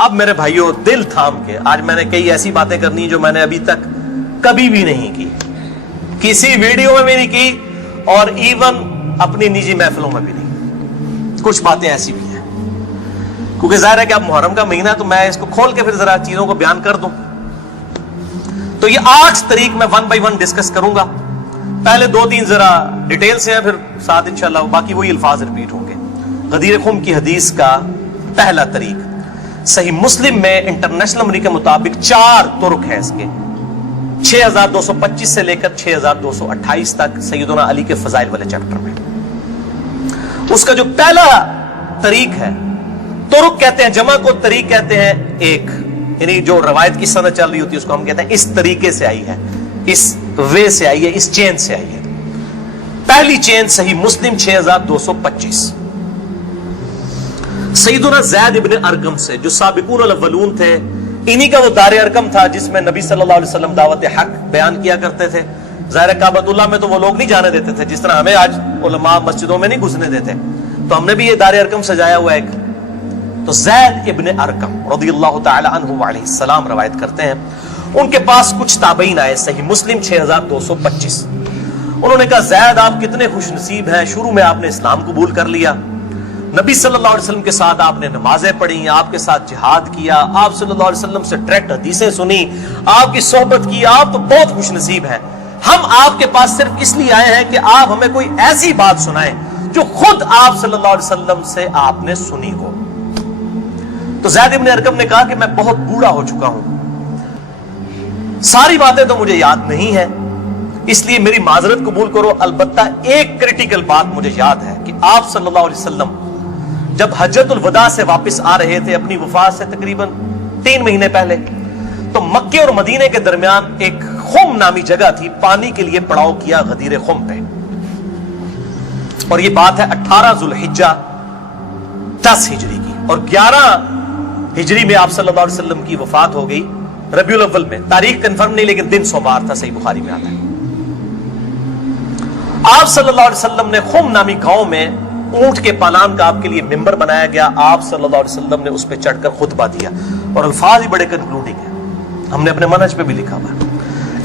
اب میرے بھائیوں دل تھام کے آج میں نے کئی ایسی باتیں کرنی جو میں نے ابھی تک کبھی بھی نہیں کی, کسی ویڈیو میں بھی نہیں کی اور ایون اپنی نجی محفلوں میں بھی نہیں. کچھ باتیں ایسی بھی ہیں کیونکہ ظاہر ہے کہ اب محرم کا مہینہ ہے تو میں اس کو کھول کے پھر ذرا چیزوں کو بیان کر دوں. تو یہ 8 طریق میں 1 بائی 1 ڈسکس کروں گا. پہلے 2-3 ذرا ڈیٹیل سے ہیں, پھر ساتھ انشاءاللہ باقی وہی الفاظ ریپیٹ ہوں گے. غدیر خم کی حدیث کا پہلا طریق صحیح مسلم میں انٹرنیشنل نمبر کے مطابق 4 طرق ہیں اس کے, 6225 سے لے کر 6228 تک سیدنا علی کے فضائل والے چیپٹر میں. اس کا جو پہلا طریق ہے, طرق کہتے ہیں جمع کو, طریق کہتے ہیں ایک, یعنی جو روایت کی سند چل رہی ہوتی ہے اس کو ہم کہتے ہیں اس طریقے سے آئی ہے, اس وے سے آئی ہے, اس چین سے آئی ہے. پہلی چین صحیح مسلم 6225 سیدنا زید ابن ارقم سے, جو سابقون الاولون تھے, انہی کا وہ دار ارقم تھا جس میں نبی صلی اللہ علیہ وسلم دعوت حق بیان کیا کرتے تھے. ظاہر کعبۃ اللہ میں تو وہ لوگ نہیں جانے دیتے تھے جس طرح ہمیں آج علماء مسجدوں میں نہیں گھسنے دیتے, تو ہم نے بھی یہ دار ارقم سجایا ہوا ایک. تو زید ابن ارقم رضی اللہ تعالی عنہ علیہ السلام روایت کرتے ہیں, ان کے پاس کچھ تابعین آئے, صحیح مسلم 6225. انہوں نے کہا زید آپ کتنے خوش نصیب ہیں, شروع میں آپ نے اسلام قبول کر لیا, نبی صلی اللہ علیہ وسلم کے ساتھ آپ نے نمازیں پڑھی, آپ کے ساتھ جہاد کیا, آپ صلی اللہ علیہ وسلم سے ڈائریکٹ حدیثیں سنی, آپ کی صحبت کی, آپ تو بہت خوش نصیب ہیں. ہم آپ کے پاس صرف اس لیے آئے ہیں کہ آپ ہمیں کوئی ایسی بات سنائیں جو خود آپ صلی اللہ علیہ وسلم سے آپ نے سنی ہو. تو زید ابن ارقم نے کہا کہ میں بہت بوڑھا ہو چکا ہوں, ساری باتیں تو مجھے یاد نہیں ہے, اس لیے میری معذرت قبول کرو. البتہ ایک کریٹیکل بات مجھے یاد ہے کہ آپ صلی اللہ علیہ وسلم جب حجۃ الوداع سے واپس آ رہے تھے اپنی وفات سے تقریباً 3 مہینے پہلے, تو مکے اور مدینے کے درمیان ایک خم نامی جگہ تھی, پانی کے لیے پڑاؤ کیا غدیر خم پہ. اور یہ بات ہے 18 ذوالحجہ 10 ہجری کی, اور 11 ہجری میں آپ صلی اللہ علیہ وسلم کی وفات ہو گئی ربیع الاول میں. تاریخ کنفرم نہیں لیکن دن سوموار تھا, صحیح بخاری میں آتا ہے. آپ صلی اللہ علیہ وسلم نے خم نامی گاؤں میں اونٹ کے پالان کا آپ کے لیے ممبر بنایا گیا, آپ صلی اللہ علیہ وسلم نے اس پہ چڑھ کر خطبہ دیا, اور الفاظ ہی بڑے کنکلوڈنگ ہیں, ہم نے اپنے منہج پہ بھی لکھا ہوا ہے.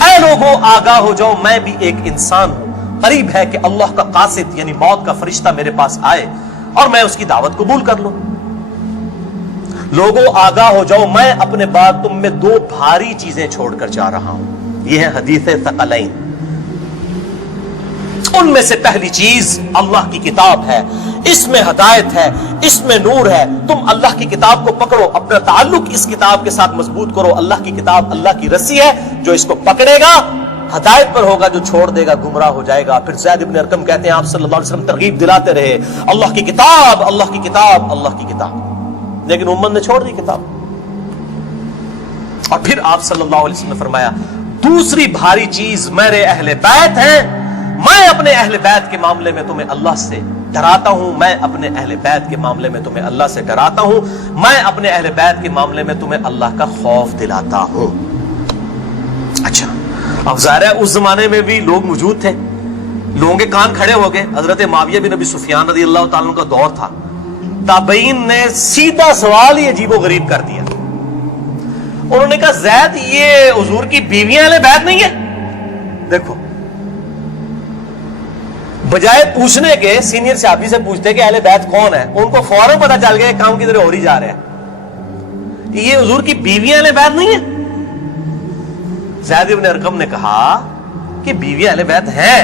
اے لوگوں آگاہ ہو جاؤ, میں بھی ایک انسان ہوں, قریب ہے کہ اللہ کا قاصد یعنی موت کا فرشتہ میرے پاس آئے اور میں اس کی دعوت قبول کر لوں. لوگوں آگاہ ہو جاؤ, میں اپنے بعد تم میں 2 بھاری چیزیں چھوڑ کر جا رہا ہوں. یہ ہے حدیث ثقلین. ان میں سے پہلی چیز اللہ کی کتاب ہے, اس میں ہدایت ہے, اس میں نور ہے. تم اللہ کی کتاب کو پکڑو, اپنا تعلق اس کتاب کے ساتھ مضبوط کرو. اللہ کی کتاب اللہ کی رسی ہے, جو اس کو پکڑے گا ہدایت پر ہوگا, جو چھوڑ دے گا گمراہ ہو جائے گا. پھر زید ابن ارقم کہتے ہیں آپ صلی اللہ علیہ وسلم ترغیب دلاتے رہے, اللہ کی کتاب, اللہ کی کتاب, اللہ کی کتاب, لیکن امت نے چھوڑ دی کتاب. اور پھر آپ صلی اللہ علیہ وسلم نے فرمایا دوسری بھاری چیز میرے اہل بیت ہیں, میں اپنے اہل بیت کے معاملے میں تمہیں اللہ سے ڈراتا ہوں, میں اپنے اہل بیت کے معاملے میں تمہیں اللہ سے ڈراتا ہوں, میں اپنے اہل بیت کے معاملے میں تمہیں اللہ کا خوف دلاتا ہوں. اچھا, اب ظاہر ہے اس زمانے میں بھی لوگ موجود تھے, لوگوں کے کان کھڑے ہو گئے. حضرت معاویہ بن ابی سفیان رضی اللہ تعالیٰ عنہ کا دور تھا. تابعین نے سیدھا سوال ہی عجیب و غریب کر دیا. انہوں نے کہا زید یہ حضور کی بیویاں اہل بیت نہیں ہے؟ دیکھو, بجائے پوچھنے کے سینئر صحابی سے پوچھتے کہ اہل بیت کون ہے, ان کو فوراً پتا چل گیا کام کی طرح ہو ہی جا رہا ہے. یہ حضور کی بیویاں اہل بیت نہیں ہے؟ زید بن ارقم نے کہا کہ بیویاں اہل بیت ہیں,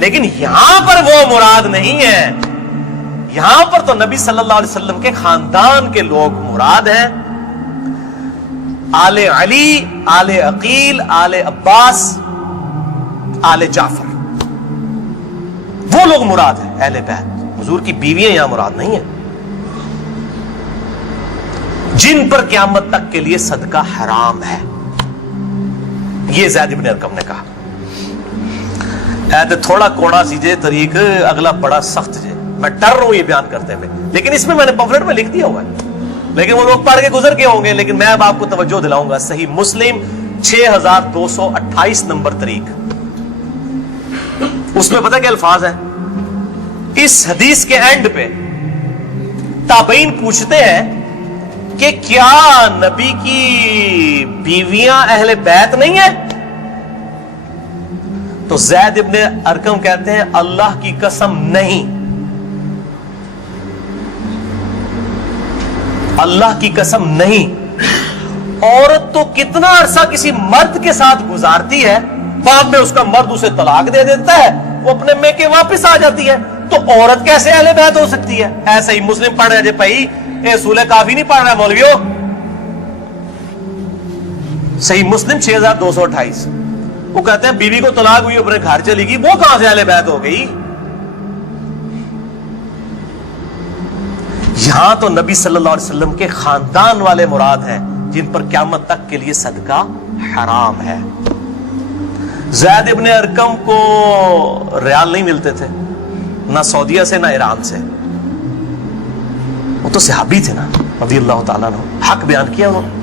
لیکن یہاں پر وہ مراد نہیں ہے. یہاں پر تو نبی صلی اللہ علیہ وسلم کے خاندان کے لوگ مراد ہیں, آل علی, آل عقیل, آل عباس, آل جعفر, وہ لوگ مراد ہیں اہل بیت. حضور کی بیویاں یہاں مراد نہیں ہیں, جن پر قیامت تک کے لیے صدقہ حرام ہے. یہ زید بن ارقم نے کہا. تھوڑا کوڑا سیجے طریق, اگلا بڑا سخت جے. میں ڈر رہا ہوں یہ بیان کرتے ہوئے, لیکن اس میں نے پمفلٹ میں لکھ دیا ہوا ہے, لیکن وہ لوگ پڑھ کے گزر کے ہوں گے. لیکن میں اب آپ کو توجہ دلاؤں گا. صحیح مسلم 6228 نمبر طریق, اس میں پتہ کیا الفاظ ہیں؟ اس حدیث کے اینڈ پہ تابعین پوچھتے ہیں کہ کیا نبی کی بیویاں اہل بیت نہیں ہیں؟ تو زید ابن ارقم کہتے ہیں اللہ کی قسم نہیں، اللہ کی قسم نہیں۔ عورت تو کتنا عرصہ کسی مرد کے ساتھ گزارتی ہے، بعد میں اس کا مرد اسے طلاق دے دیتا ہے، وہ اپنے میکے واپس آ جاتی ہے، تو عورت کیسے اہل بیت ہو سکتی ہے؟ ایسا ہی مسلم پڑھ رہے جی بھائی، اے سورہ کافی نہیں پڑھ رہا مولویو، صحیح مسلم 6228، وہ کہتے ہیں بیوی کو طلاق ہوئی اپنے گھر چلی گئی، وہ کہاں سے اہل بیت ہو گئی؟ یہاں تو نبی صلی اللہ علیہ وسلم کے خاندان والے مراد ہیں جن پر قیامت تک کے لیے صدقہ حرام ہے۔ زید ابن ارقم کو ریال نہیں ملتے تھے، نہ سعودیہ سے نہ ایران سے، وہ تو صحابی تھے نا رضی اللہ تعالیٰ عنہ، حق بیان کیا انہوں نے۔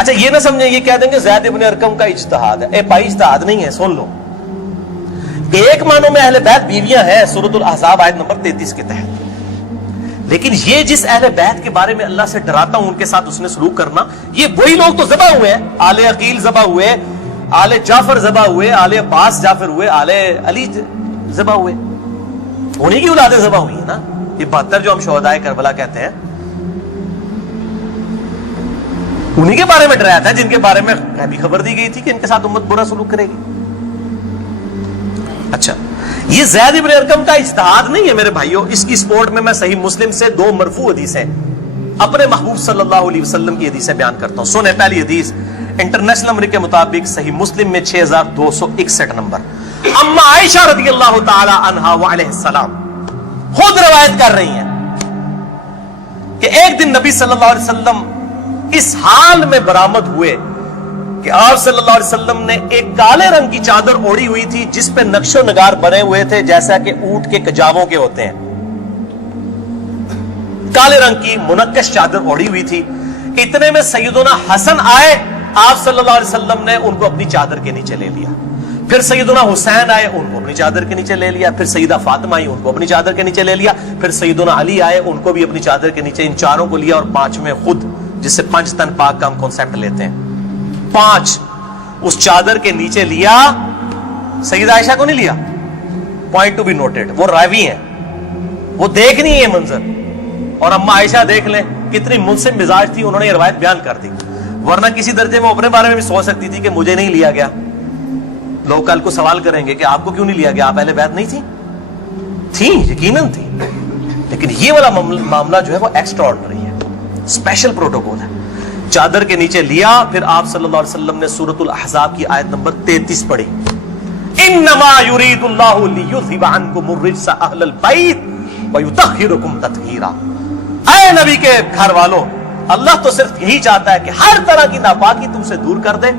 اچھا یہ نہ سمجھیں یہ کہہ دیں کہ زید ابن ارقم کا اجتہاد ہے، اے بھائی اجتہاد نہیں ہے، سن لو۔ ایک معنوں میں اہل بیت بیویاں ہیں سورۃ الاحزاب آیت نمبر 33 کے تحت، لیکن یہ جس اہل بیت کے بارے میں اللہ سے ڈراتا ہوں ان کے ساتھ اس نے سلوک کرنا، یہ وہی لوگ تو ذبح ہوئے ہیں، آل عقیل ذبح ہوئے، آل جعفر ذبح ہوئے، آل عباس جعفر ہوئے، آل علی ذبح ہوئے، انہی کی اولادیں ذبح ہوئی ہیں نا۔ یہ 72 جو ہم شہدائے کربلا کہتے ہیں، انہی کے بارے میں ڈرایا تھا جن کے بارے میں غیبی خبر دی گئی تھی کہ ان کے ساتھ امت برا سلوک کرے گی۔ اچھا یہ زید ابن ارقم کا اجتہاد نہیں ہے میرے بھائیوں، اس کی سپورٹ میں صحیح مسلم سے 2 مرفوع حدیثیں اپنے محبوب صلی اللہ علیہ وسلم کی حدیثیں بیان کرتا ہوں۔ سنیں پہلی حدیث انٹرنیشنل نمبر کے مطابق صحیح مسلم میں 6261 نمبر، اما عائشہ رضی اللہ تعالی عنہا وعلیہ السلام خود روایت کر رہی ہیں کہ ایک دن نبی صلی اللہ علیہ وسلم اس حال میں برآمد ہوئے کہ آپ صلی اللہ علیہ وسلم نے ایک کالے رنگ کی چادر اوڑھی ہوئی تھی جس پہ نقش و نگار بنے ہوئے تھے جیسا کہ اونٹ کے کجاووں کے ہوتے ہیں، کالے رنگ کی منقش چادر اوڑھی ہوئی تھی۔ اتنے میں سیدنا حسن آئے، آپ صلی اللہ علیہ وسلم نے ان کو اپنی چادر کے نیچے لے لیا، پھر سیدنا حسین آئے، ان کو اپنی چادر کے نیچے لے لیا، پھر سیدہ فاطمہ آئی، ان کو اپنی چادر کے نیچے لے لیا، پھر سیدنا علی آئے، ان کو بھی اپنی چادر کے نیچے، ان چاروں کو لیا، اور 5ویں خود، جس سے 5 تن پاک کا ہم کانسیپٹ لیتے ہیں، 5 اس چادر کے نیچے لیا۔ سیدہ عائشہ کو نہیں لیا، پوائنٹ ٹو بی نوٹڈ، وہ راوی ہیں، وہ دیکھ نہیں یہ منظر، اور اما عائشہ دیکھ لیں کتنی منصف مزاج تھی، انہوں نے یہ روایت بیان کر دی، ورنہ کسی درجے میں اپنے بارے میں بھی سوچ سکتی تھی کہ مجھے نہیں لیا گیا، لوگ کل کو سوال کریں گے کہ آپ کو کیوں نہیں لیا گیا، آپ اہل بیت نہیں تھی، یقیناً تھی، لیکن یہ والا معاملہ جو ہے وہ ایکسٹرا آرڈنری ہے، اسپیشل پروٹوکول ہے۔ چادر کے نیچے لیا، پھر آپ صلی اللہ علیہ وسلم نے سورۃ الاحزاب کی آیت نمبر 33 پڑھی، انما یرید اللہ لیذھب عنکم الرجس اہل البیت ویطہرکم تطہیرا۔ اے نبی کے گھر والوں، اللہ تو صرف یہی چاہتا ہے کہ ہر طرح کی ناپاکی تم سے دور کر دے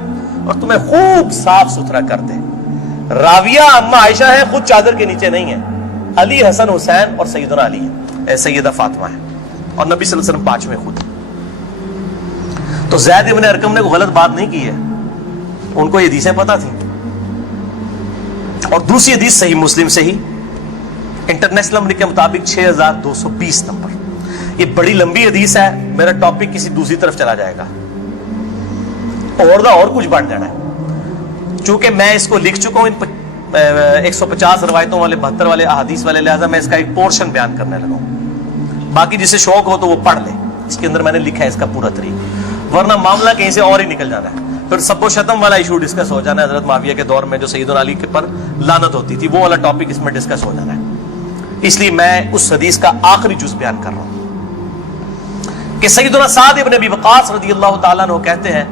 اور تمہیں خوب صاف ستھرا کر دے۔ راویہ اما عائشہ ہے، خود چادر کے نیچے نہیں ہے، علی، حسن، حسین اور سیدنا علی ہے، سیدہ فاطمہ ہے، اور نبی صلی اللہ علیہ وسلم 5ویں خود۔ تو زید ابن ارقم نے کوئی غلط بات نہیں کی ہے، ان کو یہ حدیثیں پتہ تھیں۔ اور دوسری حدیث صحیح مسلم سے ہی انٹرنیشنل نمبر کے مطابق 6220 نمبر، یہ بڑی لمبی حدیث ہے، میرا ٹاپک کسی دوسری طرف چلا جائے گا اور کچھ بڑھ جانا ہے، چونکہ میں اس کو لکھ چکا ہوں 150 روایتوں والے 72 والے احادیث والے، لہذا میں اس کا ایک پورشن بیان کرنے لگا ہوں، باقی جسے شوق ہو تو وہ پڑھ لے، اس کے اندر میں نے لکھا ہے اس کا پورا طریقہ، ورنہ معاملہ کہیں سے اور ہی نکل جانا ہے، پھر سب و شتم والا ایشو ڈسکس ہو جانا ہے، حضرت معاویہ کے دور میں جو سیدنا علی کے پر لعنت ہوتی تھی، وہ والا ٹاپک اس میں ڈسکس ہو جانا ہے، اس لیے میں اس حدیث کا آخری جز بیان کر رہا ہوں کہ سیدنا سعد ابن ابی وقاص رضی اللہ تعالیٰ عنہ کہتے ہیں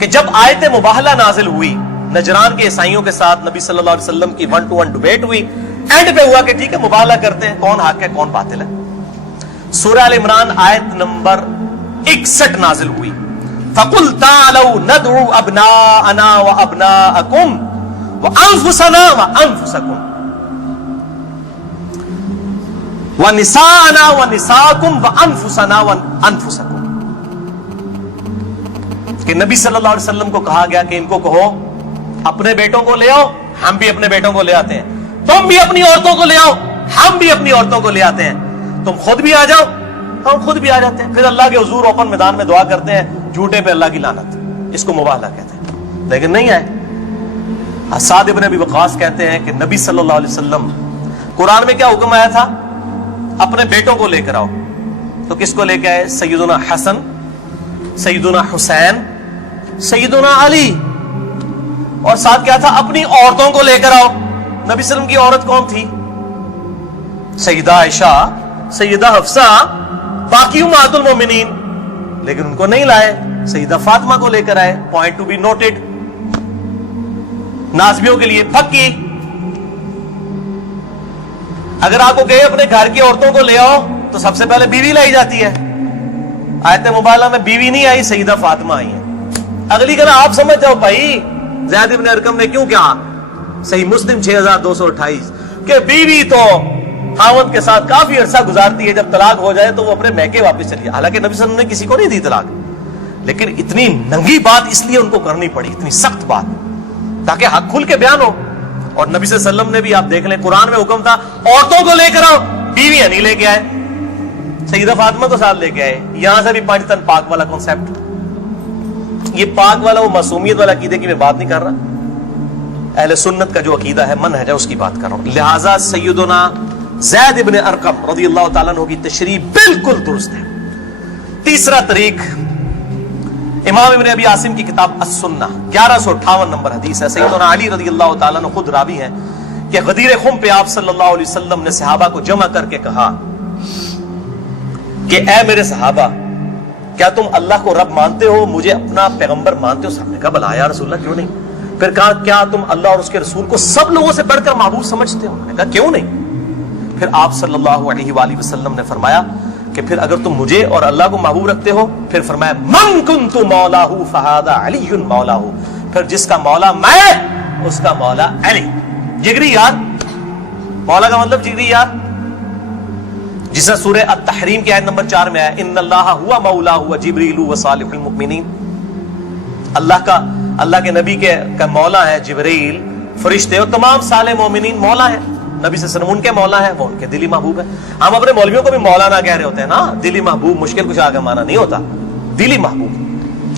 کہ جب آیت مباہلہ نازل ہوئی نجران کے عیسائیوں کے ساتھ، نبی صلی اللہ علیہ وسلم کی 1-to-1 ڈیبیٹ ہوئی، اینڈ پہ ہوا کہ ٹھیک ہے مباہلہ کرتے ہیں، کون حق ہے کون باطل ہے۔ سورہ ال عمران آیت نمبر 61 نازل ہوئی، فَقُلْ تَعَالَوْا نَدْعُوا أَبْنَاءَنَا وَأَبْنَاءَكُمْ وَأَنفُسَنَا وَأَنفُسَكُمْ وَنِسَاءَنَا وَنِسَاءَكُمْ وَأَنفُسَنَا وَأَنفُسَكُمْ، کہ نبی صلی اللہ علیہ وسلم کو کہا گیا کہ ان کو کہو اپنے بیٹوں کو لے آؤ، ہم بھی اپنے بیٹوں کو لے آتے ہیں، تم بھی اپنی عورتوں کو لے آؤ، ہم بھی اپنی عورتوں کو لے آتے ہیں، تم خود بھی آ جاؤ ہم خود بھی آ جاتے ہیں، پھر اللہ کے حضور اوپن میدان میں دعا کرتے ہیں، جھوٹے پہ اللہ کی لعنت، اس کو مباہلہ کہتے ہیں، لیکن نہیں آئے۔ سعد ابن ابی وقاص کہتے ہیں کہ نبی صلی اللہ علیہ وسلم قرآن میں کیا حکم آیا تھا؟ اپنے بیٹوں کو لے کر آؤ، تو کس کو لے کے آئے؟ سیدنا حسن، سیدنا حسین، سیدنا علی، اور ساتھ کیا تھا؟ اپنی عورتوں کو لے کر آؤ۔ نبی صلی اللہ علیہ وسلم کی عورت کون تھی؟ سیدہ عائشہ، سیدہ حفصہ، باقی امہات المومنین، لیکن ان کو نہیں لائے، سیدہ فاطمہ کو لے کر آئے۔ Point to be noted. نازبیوں کے لیے پھکی، اگر آپ کو کہے اپنے گھر کی عورتوں کو لے آؤ تو سب سے پہلے بیوی لائی جاتی ہے۔ آیت مبالغہ میں بیوی نہیں آئی، سیدہ فاطمہ آئی ہیں۔ اگلی کہنا آپ سمجھ جاؤ بھائی زید بن ارقم نے کیوں کہا، صحیح مسلم 6228، کہ بیوی تو خاوند کے ساتھ کافی عرصہ گزارتی ہے، جب طلاق ہو جائے تو وہ اپنے میکے واپس چلی جائے۔ حالانکہ نبی صلی اللہ علیہ وسلم نے کسی کو نہیں دی طلاق، لیکن اتنی ننگی بات اس لیے ان کو کرنی پڑی، اتنی سخت بات، تاکہ حق کھل کے بیان ہو۔ اور نبی صلی اللہ علیہ وسلم نے بھی آپ دیکھ لیں قرآن میں حکم تھا عورتوں کو لے کر آؤ، بیویاں نہیں لے کے آئے، سیدہ فاطمہ کو ساتھ لے کے آئے۔ یہاں سے بھی پانچ تن پاک والا کنسیپٹ، یہ پاک والا وہ معصومیت والا عقیدے کی میں بات نہیں کر رہا، اہل سنت کا جو عقیدہ ہے منہج ہے اس کی بات کر رہا ہوں۔ لہٰذا سیدنا زید ابن ارقم رضی اللہ تعالیٰ عنہ کی تشریح بالکل درست ہے۔ تیسرا طریق امام ابن ابی عاصم کی کتاب السنہ 1158 نمبر حدیث ہے، سیدنا علی رضی اللہ تعالیٰ عنہ خود راوی ہیں کہ غدیر خم پہ آپ صلی اللہ علیہ وسلم نے صحابہ کو جمع کر کے کہا کہ اے میرے صحابہ، کیا تم اللہ کو رب مانتے ہو، مجھے اپنا پیغمبر مانتے ہو؟ صاحب نے کہا بلا یا رسول اللہ کیوں نہیں۔ پھر کہا کیا تم اللہ اور اس کے رسول کو سب لوگوں سے بڑھ کر معبود سمجھتے ہو؟ انہوں نے کہا کیوں نہیں۔ پھر آپ صلی اللہ علیہ وآلہ وسلم نے فرمایا کہ پھر اگر تم مجھے اور اللہ کو محبوب رکھتے ہو، پھر فرمایا من کنت مولاہ فہذا علی مولاہ، پھر جس کا مولا میں اس کا مولا علی، جگری یار۔ مولا کا مطلب جگری یار، جسے سورہ التحریم کی آیت نمبر 4 میں آیا ان اللہ ہوا مولاہ وجبریل وصالح المؤمنین، اللہ کے نبی کا مولا ہے جبریل، فرشتے اور تمام صالح مومنین مولا ہے۔ نبی صلی اللہ علیہ وسلم ان کے مولا ہے، وہ ان کے دلی محبوب ہے۔ ہم اپنے مولویوں کو بھی مولانا کہہ رہے ہوتے ہیں نا، دلی محبوب مشکل کچھ آگے مانا نہیں ہوتا، دلی محبوب،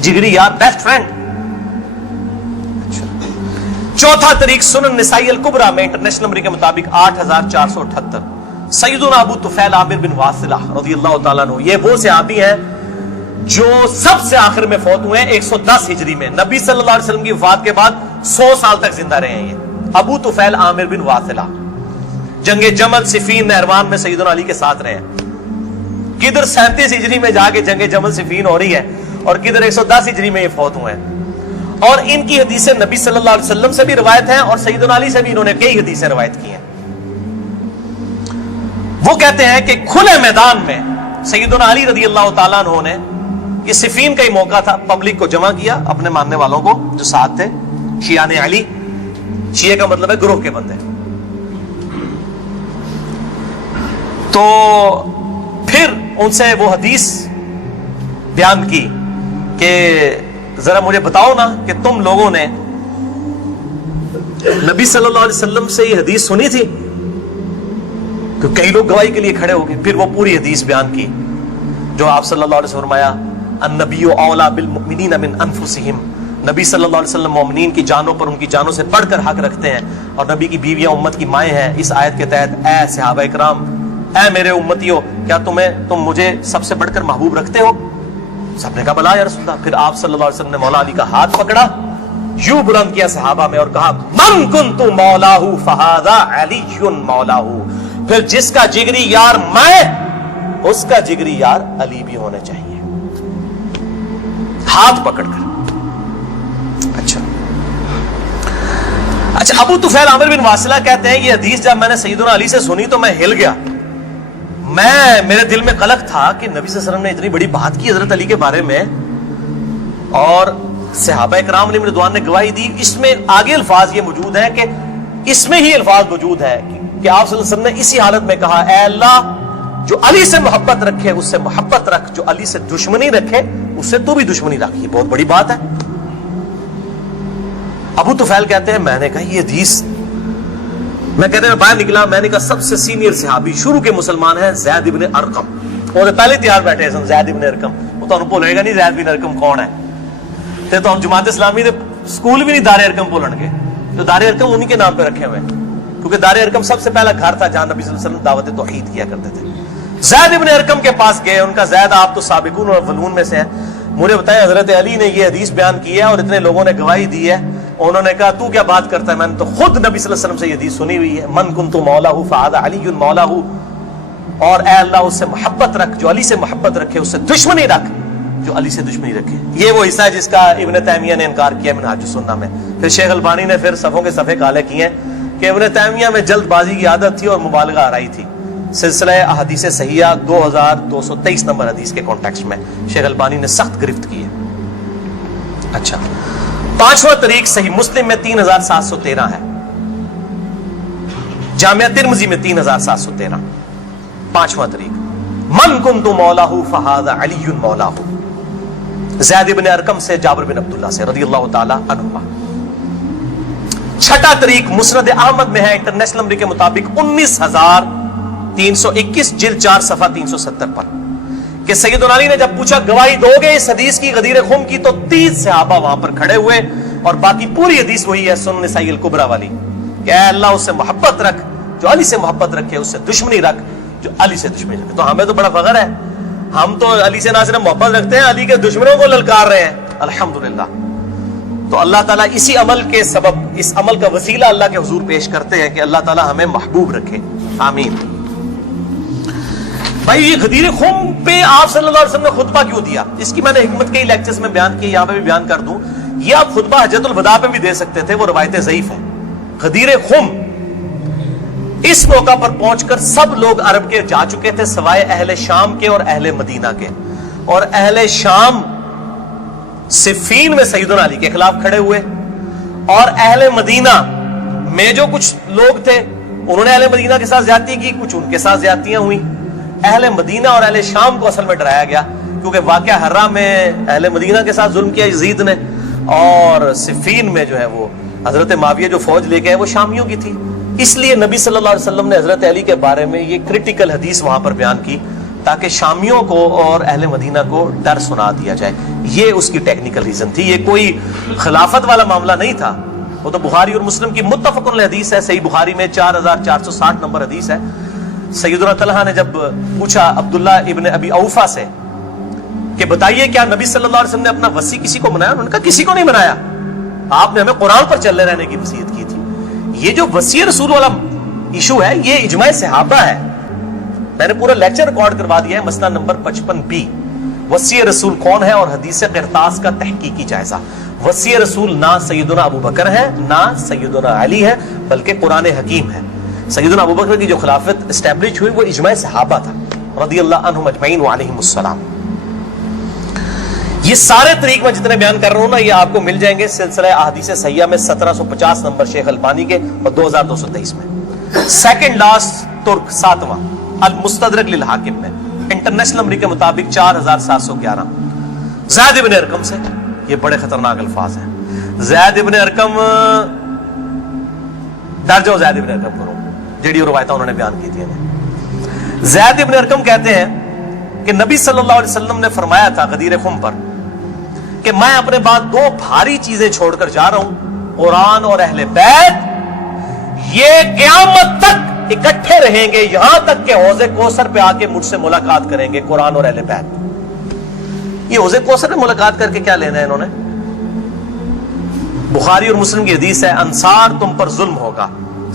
جگری یار، بیسٹ فرینڈ۔ چوتھا طریق سنن نسائی الکبریٰ میں انٹرنیشنل نمبر کے مطابق 8478، سیدنا ابو طفیل عامر بن واصلہ رضی اللہ تعالیٰ عنہ، یہ وہ صحابی ہیں جو سب سے آخر میں فوت ہوئے ہیں 110 ہجری میں، نبی صلی اللہ علیہ وسلم کی وفات کے بعد 100 سال تک زندہ رہے ہیں۔ یہ ابو طفیل عامر بن واصلہ جنگ جمل صفین نہروان میں سیدنا علی کے ساتھ رہے ہیں، کدھر 37 ہجری میں جا کے جنگ جمل صفین ہو رہی ہے اور کدھر 110 ہجری میں یہ فوت ہوئے ہیں، اور ان کی حدیثیں نبی صلی اللہ علیہ وسلم سے بھی روایت ہیں اور سیدنا علی سے بھی انہوں نے کئی حدیثیں روایت کی ہیں۔ وہ کہتے ہیں کہ کھلے میدان میں سیدنا علی رضی اللہ تعالیٰ عنہ نے، یہ صفین کا ہی موقع تھا، پبلک کو جمع کیا، اپنے ماننے والوں کو جو ساتھ تھے، شیعان علی، شیعہ کا مطلب ہے گروہ کے بندے، تو پھر ان سے وہ حدیث بیان کی کہ ذرا مجھے بتاؤ نا کہ تم لوگوں نے نبی صلی اللہ علیہ وسلم سے یہ حدیث سنی تھی، کہ کئی لوگ گواہی کے لیے کھڑے ہو گئے۔ پھر وہ پوری حدیث بیان کی جو آپ صلی اللہ علیہ وسلم فرمایا النبی اولا بالمؤمنین من انفسہم، نبی صلی اللہ علیہ وسلم مومنین کی جانوں پر ان کی جانوں سے بڑھ کر حق رکھتے ہیں، اور نبی کی بیویاں امت کی مائیں ہیں۔ اس آیت کے تحت اے صحابہ اکرام، اے میرے امتیوں، کیا تم مجھے سب سے بڑھ کر محبوب رکھتے ہو؟ سب نے کہا بلا یا رسول اللہ۔ پھر آپ صلی اللہ علیہ وسلم نے مولا علی کا ہاتھ پکڑا، یوں بلند کیا صحابہ میں اور کہا من کنت مولاہ فہذا علی مولاہ، پھر جس کا جگری یار میں اس کا جگری یار علی بھی ہونا چاہیے، ہاتھ پکڑ کر۔ اچھا ابو طفیل عامر بن واصلہ کہتے ہیں یہ حدیث جب میں نے سیدنا علی سے سنی تو میں ہل گیا، میرے دل میں قلق تھا کہ نبی صلی اللہ علیہ وسلم نے اتنی بڑی بات کی حضرت علی کے بارے میں، اور صحابہ اکرام علیہم رضوان نے گواہی دی۔ اس میں آگے الفاظ یہ موجود ہیں کہ اس میں ہی الفاظ موجود ہے کہ آپ صلی اللہ علیہ وسلم نے اسی حالت میں کہا اے اللہ جو علی سے محبت رکھے اس سے محبت رکھ، جو علی سے دشمنی رکھے اس سے تو بھی دشمنی رکھ۔ یہ بہت بڑی بات ہے۔ ابو طفیل کہتے ہیں میں نے کہا یہ حدیث، میں کہتے ہیں باہر نکلا، میں نے کہا سب سے سینئر صحابی شروع کے مسلمان ہیں زید ابن ارقم، وہ تو پہلے تیار بیٹھے سن زید ابن ارقم. وہ تمہیں بھولے گا نہیں زید بن ارقم کون ہے. تے تو ہم جماعت اسلامی دے سکول بھی نہیں دار ارقم بولن گے. تو دار ارقم انہی کے نام پہ رکھے ہوئے ہیں کیونکہ دار ارقم سب سے پہلا گھر تھا جہاں نبی صلی اللہ علیہ وسلم دعوت توحید کیا کرتے تھے. زید ابن ارقم کے پاس گئے. ان کا زید آپ تو سابقون اور اولون میں سے ہیں. مجھے بتائیں حضرت علی نے یہ حدیث بیان کی ہے اور اتنے لوگوں نے گواہی دی ہے. انہوں نے کہا تو کیا بات کرتا ہے, میں نے تو خود نبی صلی اللہ علیہ وسلم سے یہ حدیث سنی ہوئی ہے, من کنت مولا فہذا علی مولا, اور اے اللہ اس سے محبت رکھ جو علی سے محبت رکھے, اس سے دشمنی رکھ جو علی سے دشمنی رکھے. یہ وہ حصہ ہے جس کا ابن تیمیہ نے انکار کیا منہاج السنہ میں. پھر شیخ البانی نے پھر صفوں کے صفحے کالے کیے کہ ابن تیمیہ میں جلد بازی کی عادت تھی اور مبالغہ آرائی تھی. سلسلہ احادیث صحیحہ 2223 نمبر حدیث کے کانٹیکسٹ میں شیخ البانی نے سخت گرفت کی ہے. اچھا, پانچواں طریق صحیح مسلم میں 3713 ہے, جامعہ ترمذی میں 3713. پانچواں طریق من کنت مولاہ فہذا علی مولاہ, زید بن ارقم سے جابر بن عبداللہ سے رضی اللہ تعالی عنہما. چھٹا طریق مسند احمد میں ہے انٹرنیشنل نمبر کے مطابق 19321 جلد 4 صفحہ 370 پر کہ سیدنا علی نے جب پوچھا گواہی دو گے اس حدیث کی غدیر خم کی, تو 30 صحابہ وہاں پر کھڑے ہوئے, اور باقی پوری حدیث وہی ہے سنن نسائی الکبریٰ والی کہ اے اللہ اس سے محبت رکھ جو علی سے محبت رکھے, اس سے دشمنی رکھ جو علی سے دشمنی رکھے. تو ہمیں تو بڑا فخر ہے, ہم تو علی سے نہ صرف محبت رکھتے ہیں, علی کے دشمنوں کو للکار رہے ہیں الحمدللہ. تو اللہ تعالیٰ اسی عمل کے سبب, اس عمل کا وسیلہ اللہ کے حضور پیش کرتے ہیں کہ اللہ تعالیٰ ہمیں محبوب رکھے, آمین. بھائی یہ غدیر خم پہ آپ صلی اللہ علیہ وسلم نے خطبہ کیوں دیا, اس کی میں نے حکمت کئی لیکچرز میں بیان کی, یہاں پہ بھی بیان کر دوں. یہ آپ خطبہ حجۃ الوداع پہ بھی دے سکتے تھے, وہ روایتیں ضعیف ہیں. غدیر خم اس موقع پر پہنچ کر سب لوگ عرب کے جا چکے تھے سوائے اہل شام کے اور اہل مدینہ کے, اور اہل شام صفین میں سیدنا علی کے خلاف کھڑے ہوئے, اور اہل مدینہ میں جو کچھ لوگ تھے انہوں نے اہل مدینہ کے ساتھ زیادتی کی, کچھ ان کے ساتھ زیادتیاں ہوئیں. اہل مدینہ اور اہل شام کو اصل میں ڈرایا گیا کیونکہ واقعہ حرہ میں اہل مدینہ کے ساتھ ظلم کیا یزید نے, اور صفین میں جو ہے وہ حضرت معاویہ جو فوج لے کے وہ شامیوں کی تھی. اس لیے نبی صلی اللہ علیہ وسلم نے حضرت علی کے بارے میں یہ کرٹیکل حدیث وہاں پر بیان کی تاکہ شامیوں کو اور اہل مدینہ کو ڈر سنا دیا جائے. یہ اس کی ٹیکنیکل ریزن تھی, یہ کوئی خلافت والا معاملہ نہیں تھا. وہ تو بخاری اور مسلم کی متفق علیہ حدیث ہے, صحیح بخاری میں 4460 نمبر حدیث ہے. سیدنا طلحہ نے جب پوچھا عبداللہ ابن ابی اوفا سے کہ بتائیے کیا نبی صلی اللہ علیہ وسلم نے اپنا وصی کسی کو بنایا, انہوں نے کہا کسی کو نہیں بنایا, آپ نے ہمیں قرآن پر چلے رہنے کی وصیت کی تھی. یہ جو وصی رسول والا ایشو ہے یہ اجماع صحابہ ہے, میں نے پورا لیکچر ریکارڈ کروا دیا ہے, مسئلہ نمبر 55B, وصی رسول کون ہے اور حدیث قرطاس کا تحقیقی جائزہ. وصی رسول نہ سیدنا ابو بکر ہے نہ سیدنا علی ہے بلکہ قرآن حکیم ہے. سیدنا ابو بکر کی جو خلافت اسٹیبلش ہوئی وہ اجماع صحابہ تھا رضی اللہ عنہم اجمعین وعلیہم السلام. یہ سارے طریق میں جتنے بیان کر رہا ہوں نا یہ آپ کو مل جائیں گے سلسلہ احادیث صحیحہ میں 1750 نمبر شیخ البانی کے اور 2223 میں. سیکنڈ لاسٹ ترک 7واں المستدرک للحاکم میں انٹرنیشنل نمبر کے مطابق 4711 زید ابن ارقم سے. یہ بڑے خطرناک الفاظ ہیں. زید ابن ارقم, ڈر جاؤ زید ابن ارقم کرو, جیڑی روایتیں انہوں نے بیان کی تھی. زید ابن ارقم کہتے ہیں کہ نبی صلی اللہ علیہ وسلم نے فرمایا تھا غدیر خم پر کہ میں اپنے بعد 2 بھاری چیزیں چھوڑ کر جا رہا ہوں, قرآن اور اہل بیت, یہ قیامت تک اکٹھے رہیں گے یہاں تک کہ حوض کوثر پہ آ کے مجھ سے ملاقات کریں گے, قرآن اور اہل بیت. یہ حوض کوثر پہ ملاقات کر کے کیا لینا ہے انہوں نے؟ بخاری اور مسلم کی حدیث ہے انصار تم پر ظلم ہوگا,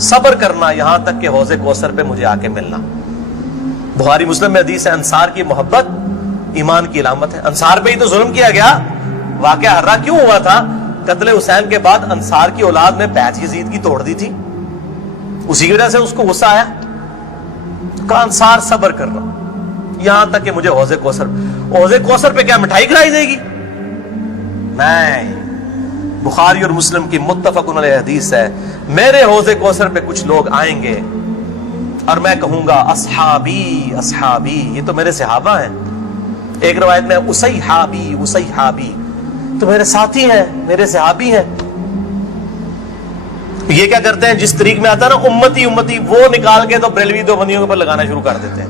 صبر کرنا یہاں تک کہ حوض کوثر پہ مجھے آ کے ملنا. بخاری مسلم میں حدیث ہے انصار کی محبت ایمان کی علامت ہے. انصار پہ ہی تو ظلم کیا گیا. واقعہ حرہ کیوں ہوا تھا؟ قتل حسین کے بعد انصار کی اولاد نے بیعت یزید کی توڑ دی تھی, اسی کی وجہ سے اس کو غصہ آیا, کہا انصار صبر کر رہا یہاں تک کہ مجھے حوض کوثر پہ کیا مٹھائی کھلائی جائے گی؟ نہیں. بخاری اور مسلم کی متفق علیہ حدیث ہے میرے حوض کوثر پہ کچھ لوگ آئیں گے اور میں کہوں گا اصحابی اصحابی, یہ تو میرے صحابہ ہیں. ایک روایت میں اسیحابی اسیحابی, تو میرے ساتھی ہیں, میرے صحابی ہیں. یہ کیا کرتے ہیں جس طریق میں آتا ہے نا امتی امتی, وہ نکال کے تو بریلوی دو بندیوں کے اوپر لگانا شروع کر دیتے ہیں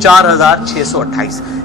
4628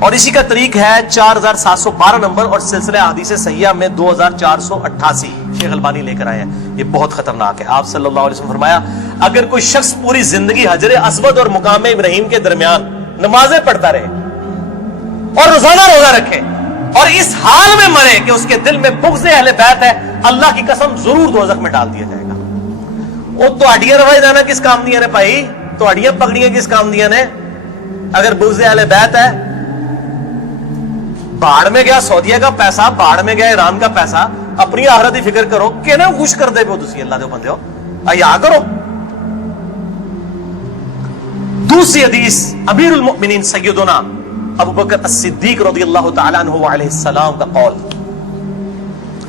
اور اسی کا طریق ہے 4712 نمبر اور سلسلہ احادیث صحیحہ میں 2488 شیخ البانی لے کر آئے ہیں. یہ بہت خطرناک ہے. آپ صلی اللہ علیہ وسلم فرمایا اگر کوئی شخص پوری زندگی حجر اسود اور مقام ابراہیم کے درمیان نمازیں پڑھتا رہے اور روزانہ روزہ رکھے اور اس حال میں مرے کہ اس کے دل میں بغض اہل بیت ہے, اللہ کی قسم ضرور دوزخ میں ڈال دیا جائے گا. وہ تو اڈیاں روائی دینا کس کام دیا نے بھائی, تو اڈیاں پکڑیاں کس کام دیا نے؟ اگر بغض اہل بیت ہے, باڑ میں گیا سعودیہ کا پیسہ, باڑ میں گیا ایران کا پیسہ, اپنی آخرت کی فکر کرو کہ نا خوش کر دے پو تسی اللہ دے بندے ہو, ایا کرو. دوسری حدیث امیر المؤمنین سیدنا ابو بکر الصدیق رضی اللہ تعالی عنہ علیہ السلام کا قول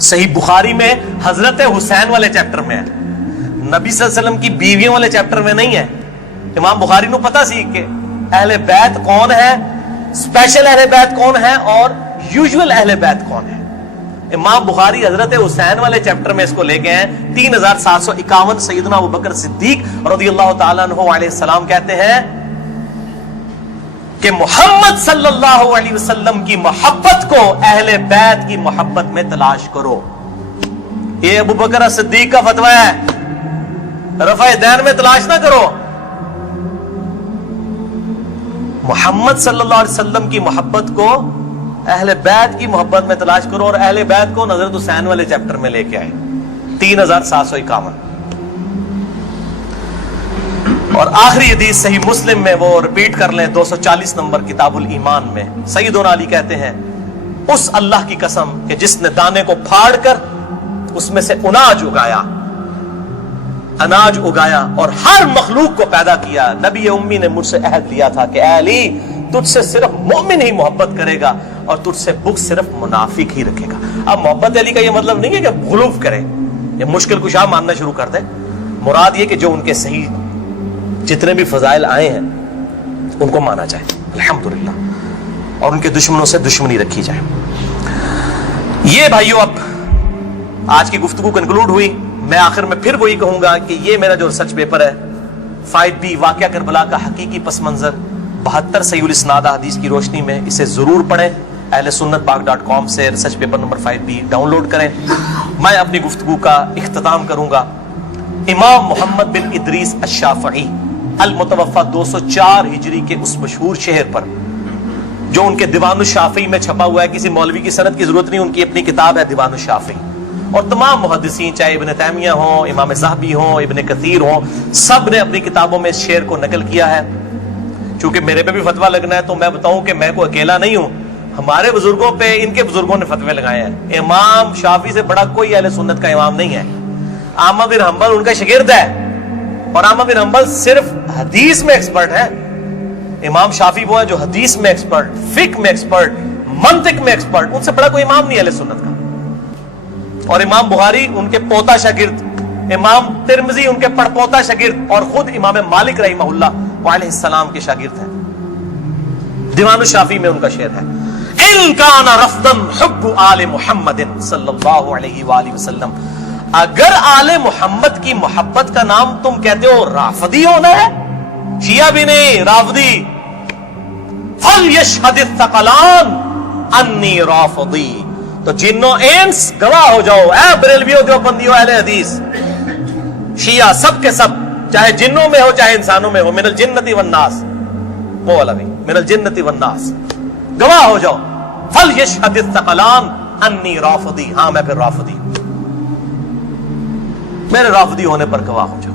صحیح بخاری میں حضرت حسین والے چیپٹر میں ہے, نبی صلی اللہ علیہ وسلم کی بیویوں والے چیپٹر میں نہیں ہے. امام بخاری نو پتا سی کہ اہل بیت کون ہے, اسپیشل اہل بیت کون ہے اور یوزول اہل بیت کون ہے. امام بخاری حضرت حسین والے چیپٹر میں اس کو لے گئے ہیں 3751. سیدنا ابو بکر صدیق رضی اللہ تعالیٰ عنہ علیہ السلام کہتے ہیں کہ محمد صلی اللہ علیہ وسلم کی محبت کو اہل بیت کی محبت میں تلاش کرو. یہ ابو بکر صدیق کا فتویٰ ہے, رفع دین میں تلاش نہ کرو. محمد صلی اللہ علیہ وسلم کی محبت کو اہل بیت کی محبت میں تلاش کرو, اور اہل بیت کو حضرت حسین والے چیپٹر میں لے کے آئے 3751. اور آخری حدیث صحیح مسلم میں, وہ ریپیٹ کر لیں, 240 نمبر کتاب الایمان میں سیدنا علی کہتے ہیں اس اللہ کی قسم کہ جس نے دانے کو پھاڑ کر اس میں سے اناج اگایا اور ہر مخلوق کو پیدا کیا, نبی امی نے مجھ سے عہد لیا تھا کہ اے علی تجھ سے صرف مومن ہی محبت کرے گا اور تجھ سے بغض صرف منافق ہی رکھے گا. اب محبت علی کا یہ مطلب نہیں ہے کہ غلوف کرے, یہ مشکل کشا ماننا شروع کر دے. مراد یہ کہ جو ان کے صحیح جتنے بھی فضائل آئے ہیں ان کو مانا جائے الحمدللہ, اور ان کے دشمنوں سے دشمنی رکھی جائے. یہ بھائیو اب آج کی گفتگو کنکلوڈ ہوئی. میں آخر میں پھر وہی کہوں گا کہ یہ میرا جو ریسرچ پیپر ہے 5B واقعہ کربلا کا حقیقی پس منظر 72 صحیح الاسناد احادیث کی روشنی میں, اسے ضرور پڑھیں. اہل سنت پاک.com سے research paper number 5B download کریں. میں اپنی گفتگو کا اختتام کروں گا امام محمد بن ادریس الشافعی المتوفى 204 ہجری کے اس مشہور شہر پر جو ان کے دیوان الشافعی میں چھپا ہوا ہے. کسی مولوی کی سند کی ضرورت نہیں, ان کی اپنی کتاب ہے دیوان الشافعی. اور تمام محدثین چاہے ابن تیمیہ ہوں, امام ذہبی ہوں, ابن کثیر ہوں, سب نے اپنی کتابوں میں اس شعر کو نقل کیا ہے. چونکہ میرے پہ بھی فتویٰ لگنا ہے تو میں بتاؤں کہ میں کوئی اکیلا نہیں ہوں, ہمارے بزرگوں پہ ان کے بزرگوں نے فتوے لگائے ہیں. امام شافعی سے بڑا کوئی اہل سنت کا امام نہیں ہے. احمد بن حنبل ان کا شاگرد ہے, اور احمد بن حنبل صرف حدیث میں ایکسپرٹ ہے. امام شافعی وہ ہے جو حدیث میں ایکسپرٹ, فقہ میں ایکسپرٹ, منطق میں ایکسپرٹ. ان سے بڑا کوئی امام نہیں اہل سنت کا. اور امام بخاری ان کے پوتا شاگرد, امام ترمذی ان کے پڑپوتا شاگرد, اور خود امام مالک رحمہ اللہ علیہ السلام کے شاگرد ہیں. دیوان الشافعی میں ان کا شعر ہے ان کان رفضا حب آل محمد صلی اللہ علیہ وآلہ وسلم, اگر آل محمد کی محبت کا نام تم کہتے ہو رافضی ہونا ہے, شیعہ بھی نہیں رافضی, فلیشہد الثقلان انی رافضی, تو جنوں انس گواہ ہو جاؤ, اے بریلویو دیوبندیو اہل حدیث شیعہ سب کے سب, چاہے جنوں میں ہو چاہے انسانوں میں ہو, من الجنت والناس, وہ والا بھی من الجنت والناس, گواہ ہو جاؤ. فلیشہد الثقلان انی رافضی, ہاں میں پھر رافضی, میرے رافضی ہونے پر گواہ ہو جاؤ.